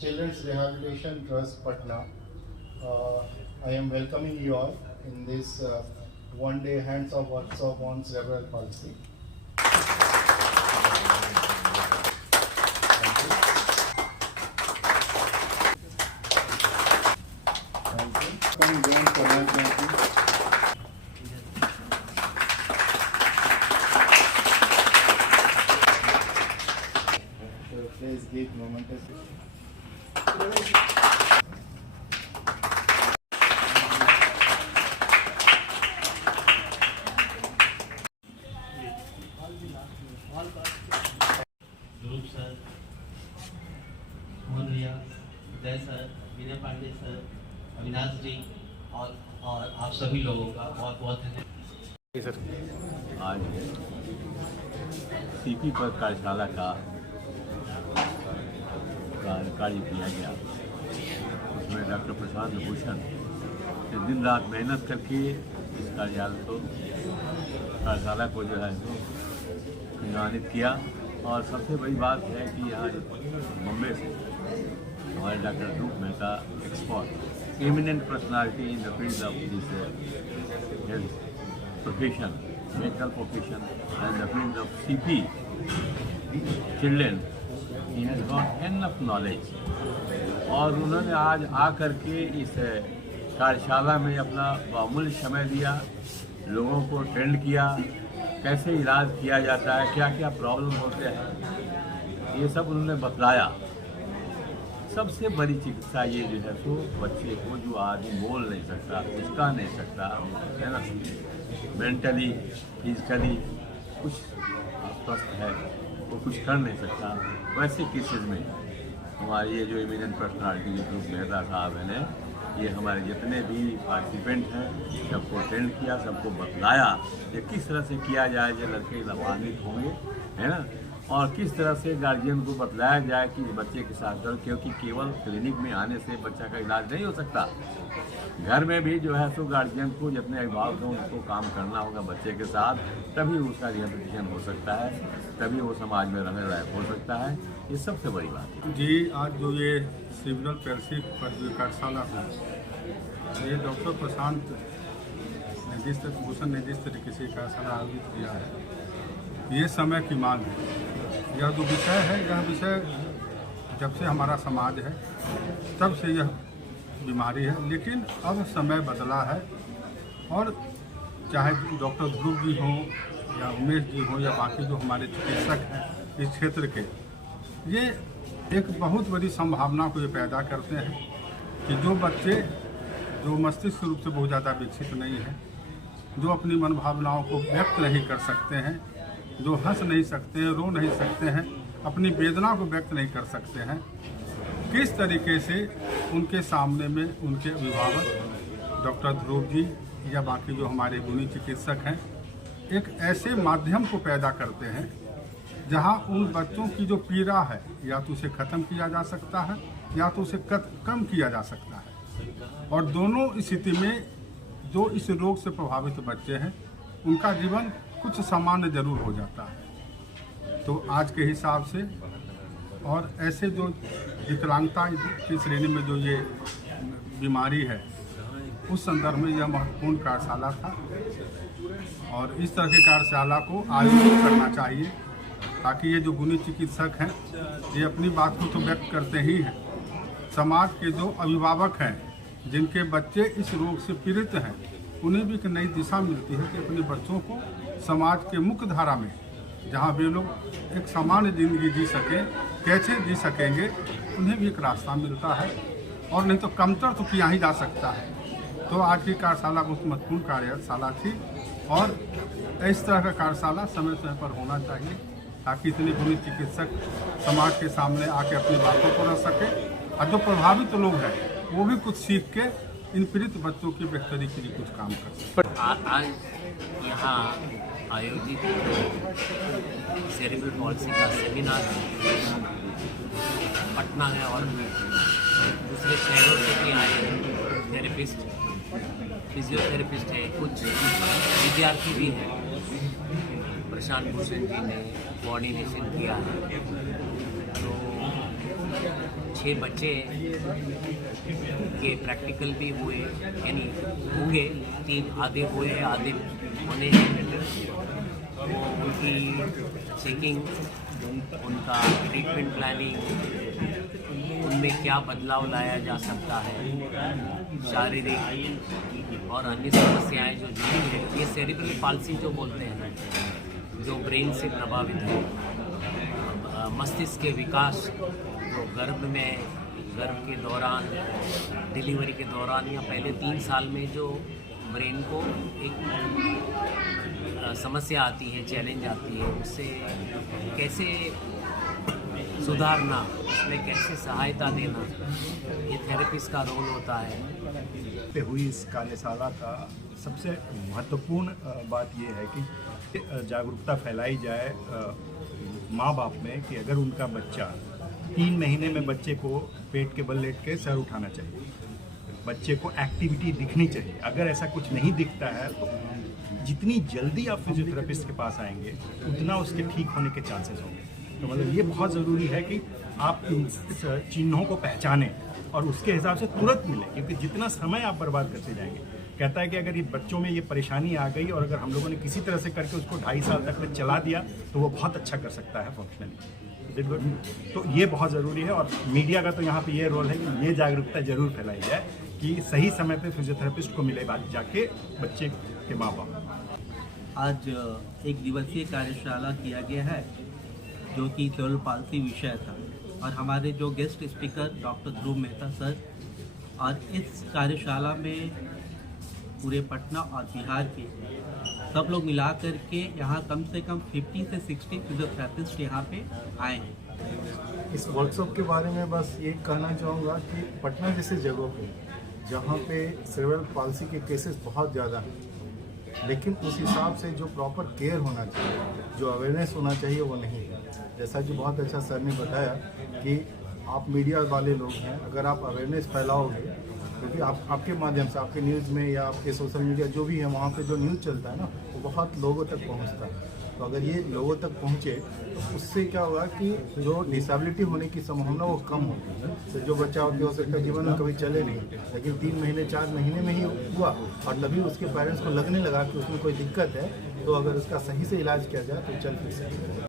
Children's Rehabilitation Trust, Patna. I am welcoming you all in this one-day hands-on workshop on cerebral palsy. Come down to please give momentous. Dhruv sir, Mohan भैया, जय sir, विनय Pandey sir, Avinash जी और आप सभी लोगों का बहुत बहुत धन्यवाद। सर आज सीपी पर कार्यशाला का कार्य किया गया। उसमें डॉक्टर प्रशांत भूषण ने दिन रात मेहनत करके इस कार्यशाला को जो है क्रियान्वित किया। और सबसे बड़ी बात है कि यहाँ बम्बे से हमारे doctor Dhruv Mehta expert eminent personality in the field of this health profession, medical profession and the field of CP children, he has got enough knowledge. और उन्होंने आज आकर के इस कार्यशाला में अपना बहुमूल्य समय दिया, लोगों को ट्रेंड किया, कैसे इलाज किया जाता है, क्या क्या प्रॉब्लम होते हैं, ये सब उन्होंने बतलाया। सबसे बड़ी चिकित्सा ये जो है तो बच्चे को, जो आदमी बोल नहीं सकता, कुछ कह नहीं सकता है ना, मेंटली फिजिकली कुछ स्वस्थ है, वो कुछ कर नहीं सकता, वैसे केसेस में हमारे ये जो एमिनेंट पर्सनालिटी जो ध्रुव मेहता साहब हैं, ये हमारे जितने भी पार्टिसिपेंट हैं सबको ट्रेंड किया, सबको बतलाया कि किस तरह से किया जाए जो लड़के लाभान्वित होंगे, है ना, और किस तरह से गार्जियन को बतलाया जाए कि बच्चे के साथ दर्द, क्योंकि केवल क्लिनिक में आने से बच्चा का इलाज नहीं हो सकता। घर में भी जो है सो गार्जियन को जितने अभिभावक हैं उनको काम करना होगा बच्चे के साथ, तभी उसका रिहेबिलिटेशन हो सकता है, तभी वो समाज में रहने लायक हो सकता है। ये सबसे बड़ी बात है जी। आज जो ये सेरेब्रल पैल्सी पर जो कार्यशाला है, ये डॉक्टर प्रशांत भूषण ने जिस तरीके से कार्यशाला आयोजित किया है, ये समय की मांग है। यह जो विषय है, यह विषय जब से हमारा समाज है तब से यह बीमारी है, लेकिन अब समय बदला है। और चाहे डॉक्टर ध्रुव जी हों या उमेश जी हों या बाकी जो हमारे चिकित्सक हैं इस क्षेत्र के, ये एक बहुत बड़ी संभावना को ये पैदा करते हैं कि जो बच्चे जो मस्तिष्क रूप से बहुत ज़्यादा विकसित नहीं है, जो अपनी मन भावनाओं को व्यक्त नहीं कर सकते हैं, जो हंस नहीं सकते हैं, रो नहीं सकते हैं, अपनी वेदना को व्यक्त नहीं कर सकते हैं, किस तरीके से उनके सामने में उनके अभिभावक डॉक्टर ध्रुव जी या बाकी जो हमारे गुणी चिकित्सक हैं एक ऐसे माध्यम को पैदा करते हैं जहां उन बच्चों की जो पीड़ा है या तो उसे ख़त्म किया जा सकता है या तो उसे कम किया जा सकता है। और दोनों स्थिति में जो इस रोग से प्रभावित बच्चे हैं उनका जीवन कुछ सामान्य जरूर हो जाता है। तो आज के हिसाब से और ऐसे जो विकलांगता की श्रेणी में जो ये बीमारी है, उस संदर्भ में यह महत्वपूर्ण कार्यशाला था। और इस तरह की कार्यशाला को आयोजित करना चाहिए ताकि ये जो गुणी चिकित्सक हैं ये अपनी बात को तो व्यक्त करते ही हैं, समाज के जो अभिभावक हैं जिनके बच्चे इस रोग से पीड़ित हैं, उन्हें भी एक नई दिशा मिलती है कि अपने बच्चों को समाज के मुख्य धारा में, जहां वे लोग एक सामान्य जिंदगी जी सकें, कैसे जी सकेंगे, उन्हें भी एक रास्ता मिलता है। और नहीं तो कमतर तो किया ही जा सकता है। तो आज की कार्यशाला बहुत महत्वपूर्ण कार्यशाला थी और इस तरह का कार्यशाला समय समय पर होना चाहिए ताकि इतने गुणी चिकित्सक समाज के सामने आके अपनी बातों को रख सके और जो प्रभावित लोग हैं वो भी कुछ सीख के इन पीड़ित बच्चों की बेहतरी के लिए कुछ काम कर सके। आज यहाँ आयोजित सेरेब्रल पॉल्सी का सेमिनार पटना है और दूसरे शहरों से भी आए थेरेपिस्ट, फिजियोथेरेपिस्ट है, कुछ विद्यार्थी भी हैं। प्रशांत भूषण जी ने कोऑर्डिनेशन किया है। तो 6 बच्चे के प्रैक्टिकल भी हुए, यानी होंगे, 3 आधे हुए, आधे होने हैं। वो उनकी चेकिंग, उनका ट्रीटमेंट प्लानिंग, उनमें क्या बदलाव लाया जा सकता है, शारीरिक और अन्य समस्याएं जो जुड़ी हैं, ये सेरिब्रल पाल्सी जो बोलते हैं, जो ब्रेन से प्रभावित है, मस्तिष्क के विकास तो गर्भ के दौरान, डिलीवरी के दौरान या पहले 3 साल में जो ब्रेन को एक समस्या आती है, चैलेंज आती है, उससे कैसे सुधारना, उसमें कैसे सहायता देना, ये थेरेपिस्ट का रोल होता है। पे हुई इस कार्यशाला का सबसे महत्वपूर्ण बात यह है कि जागरूकता फैलाई जाए माँ बाप में कि अगर उनका बच्चा 3 महीने में बच्चे को पेट के बल लेट के सर उठाना चाहिए, बच्चे को एक्टिविटी दिखनी चाहिए। अगर ऐसा कुछ नहीं दिखता है तो जितनी जल्दी आप फिजियोथेरेपिस्ट के पास आएंगे उतना उसके ठीक होने के चांसेस होंगे। तो मतलब ये बहुत ज़रूरी है कि आप इन चिन्हों को पहचानें और उसके हिसाब से तुरंत मिलें, क्योंकि जितना समय आप बर्बाद करते जाएंगे, कहता है कि अगर ये बच्चों में ये परेशानी आ गई और अगर हम लोगों ने किसी तरह से करके उसको 2.5 साल तक में चला दिया तो वो बहुत अच्छा कर सकता है फंक्शनली। तो ये बहुत ज़रूरी है और मीडिया का तो यहाँ पे ये रोल है कि ये जागरूकता जरूर फैलाई जाए कि सही समय पे फिजियोथेरेपिस्ट को मिले बात जाके बच्चे के माँ बाप। आज एक दिवसीय कार्यशाला किया गया है जो कि सेरेब्रल पाल्सी विषय था और हमारे जो गेस्ट स्पीकर डॉक्टर ध्रुव मेहता सर, और इस कार्यशाला में पूरे पटना और बिहार के सब लोग मिला कर के यहाँ कम से कम 50 से 60 फिजियोथेरेपिस्ट यहाँ पे आए हैं। इस वर्कशॉप के बारे में बस ये कहना चाहूँगा कि पटना जैसे जगहों पे जहाँ पे सेरेब्रल पाल्सी के केसेस बहुत ज़्यादा हैं, लेकिन उस हिसाब से जो प्रॉपर केयर होना चाहिए, जो अवेयरनेस होना चाहिए, वो नहीं है। जैसा कि बहुत अच्छा सर ने बताया कि आप मीडिया वाले लोग हैं, अगर आप अवेयरनेस फैलाओगे, क्योंकि आपके माध्यम से, आपके न्यूज़ में या आपके सोशल मीडिया जो भी है वहाँ पे जो न्यूज़ चलता है ना, वो बहुत लोगों तक पहुँचता है। तो अगर ये लोगों तक पहुँचे तो उससे क्या होगा कि जो डिसेबिलिटी होने की संभावना वो कम होगी। तो जो बच्चा हो सकता है जीवन में कभी चले नहीं, लेकिन 3 महीने 4 महीने में ही हुआ और तभी उसके पेरेंट्स को लगने लगा कि उसमें कोई दिक्कत है, तो अगर उसका सही से इलाज किया जाए तो चल फिर सकता है।